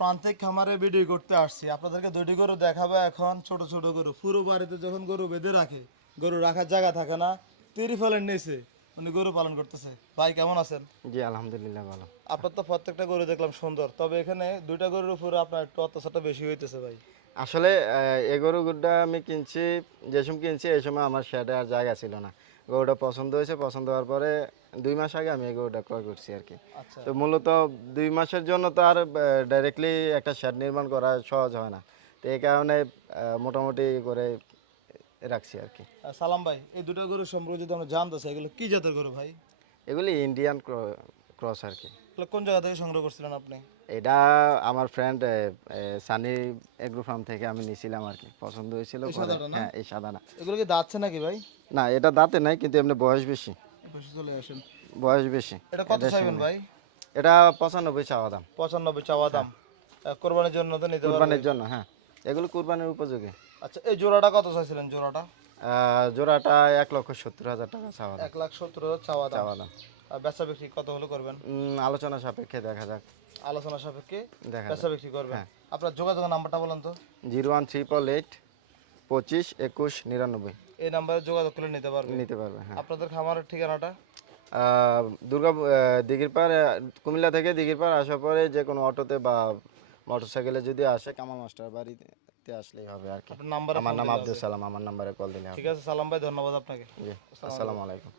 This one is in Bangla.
প্রান্তিক খামারে ভিডিও করতে আসছি, আপনাদেরকে দুইটি গরু দেখাবো এখন। ছোট ছোট গরু, পুরো বাড়িতে যখন গরু বেঁধে রাখে, গরু রাখার জায়গা থাকে না, তিরপলের নিচে উনি গরু পালন করতেছে। ভাই কেমন আছেন? জি আলহামদুলিল্লাহ ভালো। আপনার তো প্রত্যেকটা গরু দেখলাম সুন্দর, তবে এখানে দুইটা গরুর উপরে আপনার একটু অত্যাচারটা বেশি হইতেছে ভাই। আসলে এই গরুটা আমি কিনছি, যে সময় কিনছি এই সময় আমার শেডে আর জায়গা ছিল না। গরুটা পছন্দ হয়েছে, পছন্দ হওয়ার পরে 2 মাস আগে আমি এই গরুটা ক্রয় করছি আর কি। আচ্ছা। তো মূলত 2 মাসের জন্য তো আর ডাইরেক্টলি একটা শেড নির্মাণ করা সহজ হয় না। তো এই কারণে মোটামুটি করে রাখছি আর কি। সালাম ভাই, এই দুটো গরু সম্পর্কে যদি আমরা জানতে চাই, এগুলো কি জাতের গরু ভাই? এগুলি ইন্ডিয়ান ক্রস আর কি। এগুলো কোন জায়গা থেকে সংগ্রহ করছিলেন আপনি? এটা আমার ফ্রেন্ড সানি এগ্রো ফার্ম থেকে আমি নিয়েছিলাম আর কি, পছন্দ হয়েছিল এই পরে। সাদাটা না? হ্যাঁ এই সাদানা। এগুলো কি দাঁতছে নাকি ভাই? না এটা দাঁতে নাই, কিন্তু এমনি বয়স বেশি। এপাশে চলে আসেন। বয়স বেশি। এটা কত এটা চাইবেন ভাই? এটা 95 চাওয়া দাম। 95 চাওয়া দাম। কোরবানির জন্য তো নিতে পারবে। কুরবানির জন্য, হ্যাঁ এগুলো কুরবানির উপযোগী। আচ্ছা, এই জোড়াটা কত চাইছিলেন জোড়াটা? জোড়াটা 1,70,000 টাকা চাওয়া দাম। 1,70,000 চাওয়া দাম। চাওয়া দাম। আর বেচা বিক্রি কত হলে করবেন? আলোচনা সাপেক্ষে দেখা যাক। আলোচনা সাপেক্ষে দেখা বেচা যাক। বিক্রি করবেন। হ্যাঁ। আপনার যোগাযোগের নাম্বারটা বলেন তো। 01388 25 21 99 এই নাম্বারে যোগাযোগ করে নিতে পারবে। নিতে পারবে। হ্যাঁ। আপনাদের খামারের ঠিকানাটা? দুর্গা দিঘিরপাড়, কুমিল্লা থেকে দিঘিরপাড় আসার পরে যে কোনো অটোতে বা মোটরসাইকেলে যদি আসে, কামাল মাস্টার বাড়িতে আসলেই হবে আর কি। আপনার নাম্বারে আমার ফোন নাম দিলে আব্দুল হবে। সালাম, আমার নাম্বারে কল দিলে হবে। ঠিক আছে সালাম ভাই, ধন্যবাদ আপনাকে। জি, আসসালামু আলাইকুম। আসসালামু আলাইকুম।